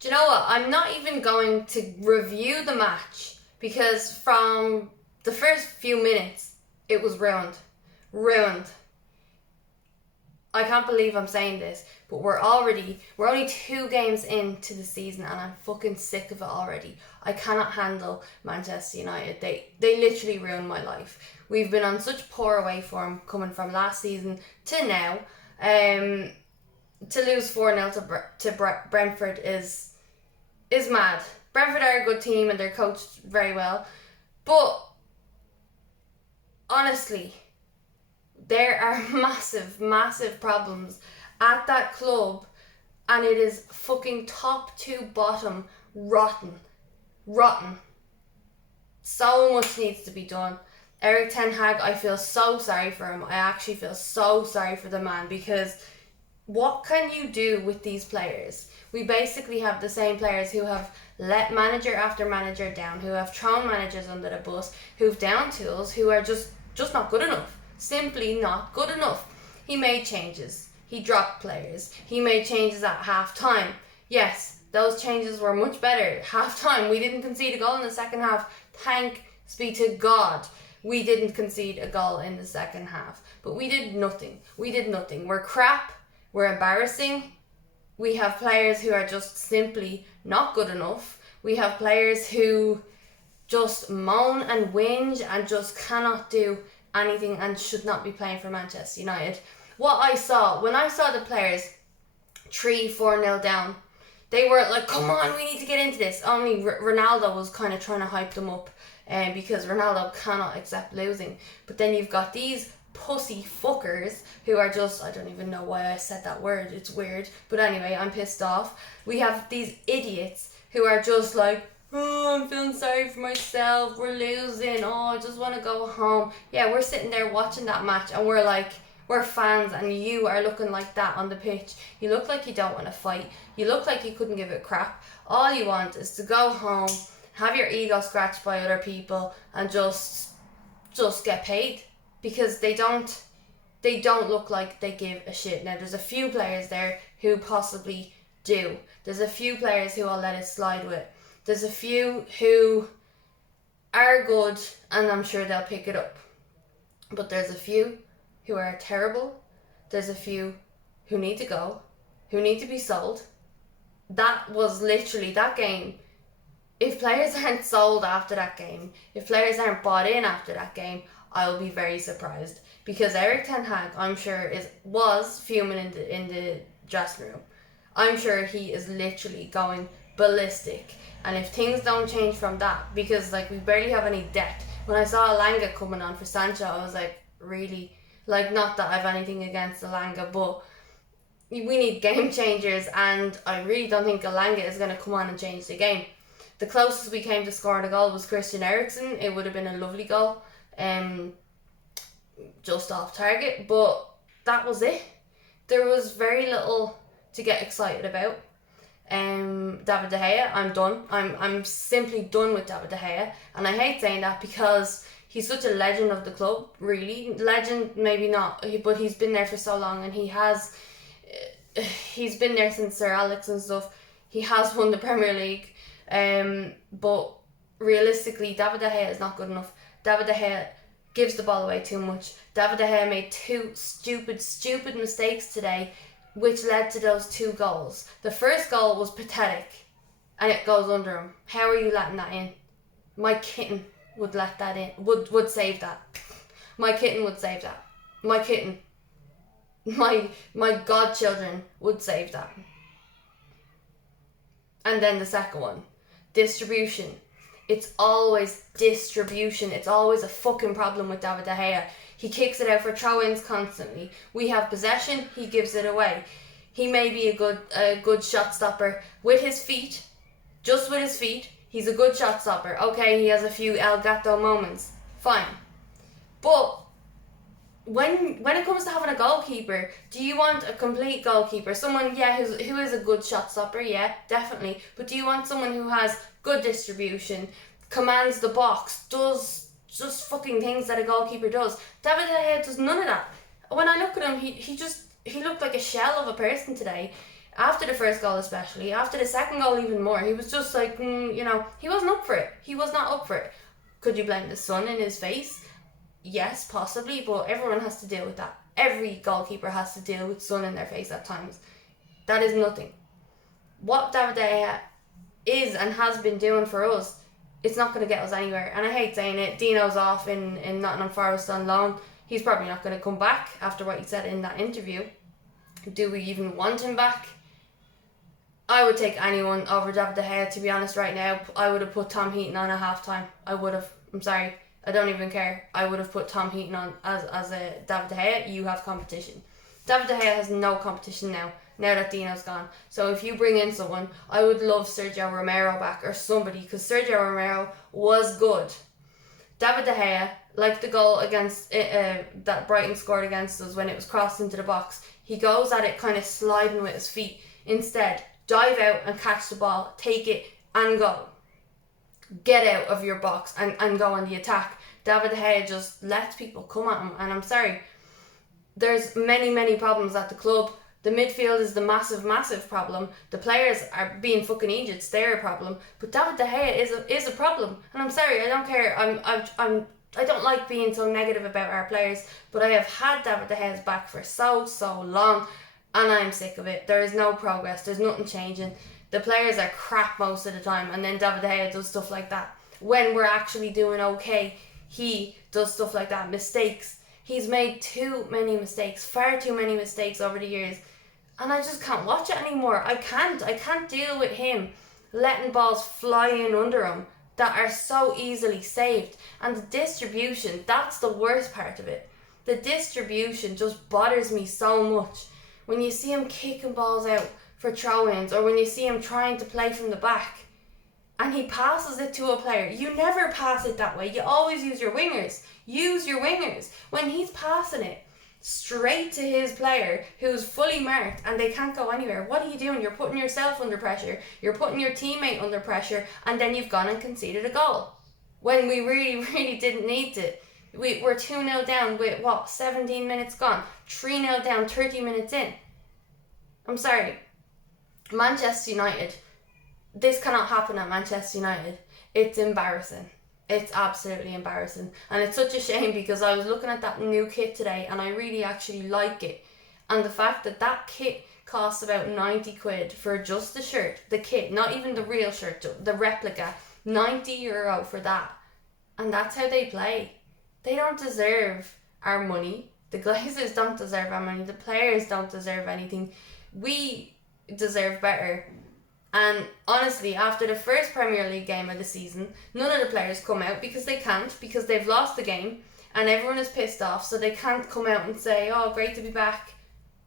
Do you know what? I'm not even going to review the match because from the first few minutes, it was ruined. Ruined. I can't believe I'm saying this, but we're only 2 games into the season and I'm fucking sick of it already. I cannot handle Manchester United. They literally ruined my life. We've been on such poor away form coming from last season to now. To lose 4-0 to Brentford is mad. Brentford are a good team and they're coached very well. But honestly, there are massive, massive problems at that club, and it is fucking top to bottom rotten. Rotten. So much needs to be done. Erik ten Hag, I feel so sorry for him. I actually feel so sorry for the man, because what can you do with these players? We basically have the same players who have let manager after manager down, who have thrown managers under the bus, who've down tools, who are just not good enough. Simply not good enough. He made changes. He dropped players. He made changes at half time. Yes, those changes were much better. Half time, we didn't concede a goal in the second half. Thanks be to God. We didn't concede a goal in the second half. But we did nothing. We're crap. We're embarrassing. We have players who are just simply not good enough. We have players who just moan and whinge and just cannot do anything and should not be playing for Manchester United. When I saw the players 3-4-0 down, they were like, come on, we need to get into this. Only Ronaldo was kind of trying to hype them up, because Ronaldo cannot accept losing. But then you've got these pussy fuckers who are just, I don't even know why I said that word, it's weird, but anyway, I'm pissed off. We have these idiots who are just like, oh, I'm feeling sorry for myself, we're losing, oh, I just want to go home. Yeah, we're sitting there watching that match and we're like, we're fans, and you are looking like that on the pitch. You look like you don't want to fight. You look like you couldn't give a crap. All you want is to go home, have your ego scratched by other people, and just get paid, because they don't look like they give a shit. Now, there's a few players there who possibly do. There's a few players who I'll let it slide with. There's a few who are good and I'm sure they'll pick it up. But there's a few who are terrible. There's a few who need to go, who need to be sold. That was literally that game. If players aren't sold after that game, if players aren't bought in after that game, I'll be very surprised. Because Erik ten Hag, I'm sure, was fuming in the dressing room. I'm sure he is literally going ballistic. And if things don't change from that, because like we barely have any depth. When I saw Elanga coming on for Sancho, I was like, really? Like, not that I have anything against Elanga, but we need game changers, and I really don't think Elanga is going to come on and change the game. The closest we came to scoring a goal was Christian Eriksen. It would have been a lovely goal, just off target, but that was it. There was very little to get excited about. David de Gea, I'm done. I'm simply done with David de Gea, and I hate saying that because he's such a legend of the club. Really, legend maybe not, but he's been there for so long, and he's been there since Sir Alex and stuff. He has won the Premier League, but realistically, David de Gea is not good enough. David de Gea gives the ball away too much. David de Gea made 2 stupid mistakes today, which led to those 2 goals. The first goal was pathetic, and it goes under him. How are you letting that in? My kitten would let that in. Would save that. My kitten would save that. My kitten. My godchildren would save that. And then the second one, distribution. It's always distribution. It's always a fucking problem with David de Gea. He kicks it out for throw-ins constantly. We have possession, he gives it away. He may be a good shot stopper with his feet, just with his feet. He's a good shot stopper. Okay, he has a few El Gato moments. Fine. But when it comes to having a goalkeeper, do you want a complete goalkeeper? Someone, yeah, who is a good shot stopper, yeah, definitely. But do you want someone who has good distribution, commands the box, does just fucking things that a goalkeeper does? David de Gea does none of that. When I look at him, he looked like a shell of a person today. After the first goal especially, after the second goal even more, he was just like, he wasn't up for it. He was not up for it. Could you blame the sun in his face? Yes, possibly, but everyone has to deal with that. Every goalkeeper has to deal with sun in their face at times. That is nothing. What David de Gea is and has been doing for us, it's not going to get us anywhere. And I hate saying it, Dino's off in Nottingham Forest on loan. He's probably not going to come back after what he said in that interview. Do we even want him back? I would take anyone over David de Gea, to be honest, right now. I would have put Tom Heaton on at half time. I would have. I'm sorry. I don't even care. I would have put Tom Heaton on as a David de Gea. You have competition. David de Gea has no competition now that Dino's gone. So if you bring in someone, I would love Sergio Romero back or somebody, because Sergio Romero was good. David de Gea, like the goal against that Brighton scored against us when it was crossed into the box, he goes at it kind of sliding with his feet. Instead, dive out and catch the ball, take it and go. Get out of your box and go on the attack. David de Gea just lets people come at him, and I'm sorry, there's many problems at the club. The midfield is the massive problem. The players are being fucking idiots, they're a problem. But David de Gea is a problem, and I'm sorry, I don't care. I don't like being so negative about our players, but I have had David de Gea's back for so long, and I'm sick of it. There is no progress. There's nothing changing. The players are crap most of the time, and then David de Gea does stuff like that. When we're actually doing okay, he does stuff like that. Mistakes. He's made too many mistakes, far too many mistakes over the years, and I just can't watch it anymore. I can't deal with him letting balls fly in under him that are so easily saved. And the distribution, that's the worst part of it. The distribution just bothers me so much. When you see him kicking balls out for throw-ins, or when you see him trying to play from the back and he passes it to a player, you never pass it that way. You always use your wingers. Use your wingers. When he's passing it straight to his player who's fully marked and they can't go anywhere, what are you doing? You're putting yourself under pressure. You're putting your teammate under pressure, and then you've gone and conceded a goal when we really didn't need to. We're 2-0 down with 17 minutes gone, 3-0 down 30 minutes in. I'm sorry, Manchester United, this cannot happen at Manchester United. It's embarrassing. It's absolutely embarrassing. And it's such a shame, because I was looking at that new kit today and I really actually like it. And the fact that kit costs about 90 quid for just the shirt, the kit, not even the real shirt, the replica, €90 for that. And that's how they play. They don't deserve our money. The Glazers don't deserve our money. The players don't deserve anything. We deserve better. And honestly, after the first Premier League game of the season, none of the players come out because they can't, because they've lost the game and everyone is pissed off, so they can't come out and say, oh, great to be back.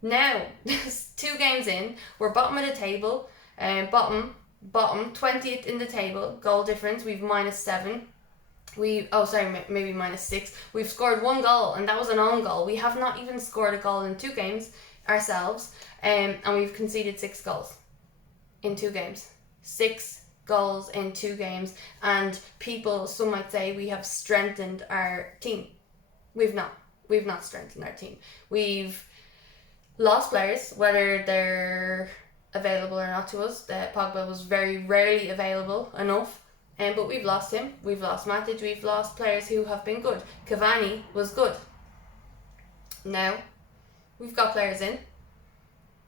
Now, 2 games in, we're bottom of the table, bottom, 20th in the table, goal difference, we've -7. Maybe -6. We've scored 1 goal, and that was an own goal. We have not even scored a goal in 2 games ourselves, and we've conceded 6 goals in 2 games. 6 goals in 2 games, and some might say we have strengthened our team. We've not strengthened our team. We've lost players, whether they're available or not to us. Pogba was very rarely available enough, but we've lost him. We've lost Matic. We've lost players who have been good. Cavani was good. Now we've got players in,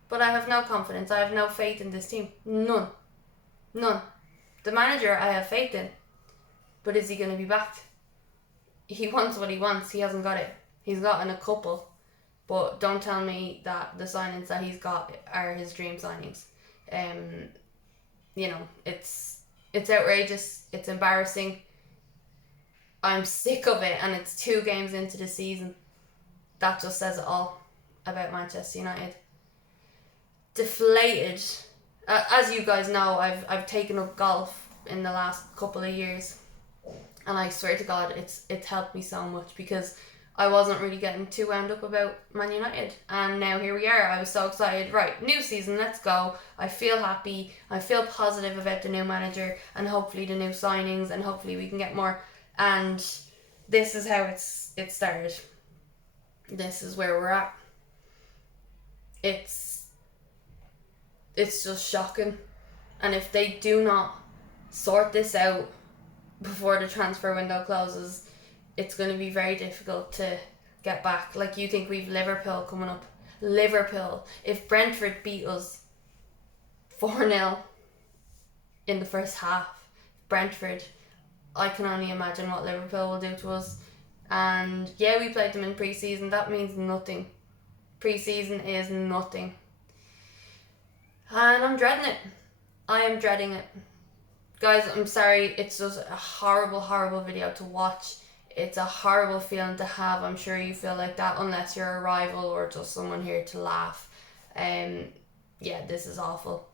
but I have no confidence. I have no faith in this team. None. The manager I have faith in, but is he going to be backed? He wants what he wants. He hasn't got it. He's gotten a couple, but don't tell me that the signings that he's got are his dream signings. It's outrageous. It's embarrassing. I'm sick of it, and it's 2 games into the season. That just says it all about Manchester United. Deflated. As you guys know, I've taken up golf in the last couple of years, and I swear to God, it's helped me so much, because I wasn't really getting too wound up about Man United, and now here we are. I was so excited. Right, new season, let's go. I feel happy. I feel positive about the new manager and hopefully the new signings, and hopefully we can get more. And this is how it started. This is where we're at. It's it's just shocking. And if they do not sort this out before the transfer window closes, it's going to be very difficult to get back. Like, you think we've Liverpool coming up. Liverpool. If Brentford beat us 4-0 in the first half, Brentford, I can only imagine what Liverpool will do to us. And yeah, we played them in pre-season. That means nothing. Pre-season is nothing. And I'm dreading it. I am dreading it. Guys, I'm sorry. It's just a horrible, horrible video to watch. It's a horrible feeling to have. I'm sure you feel like that unless you're a rival or just someone here to laugh. Yeah, this is awful.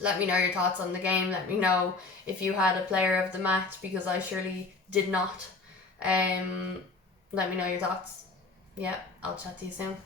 Let me know your thoughts on the game. Let me know if you had a player of the match, because I surely did not. Let me know your thoughts. Yeah, I'll chat to you soon.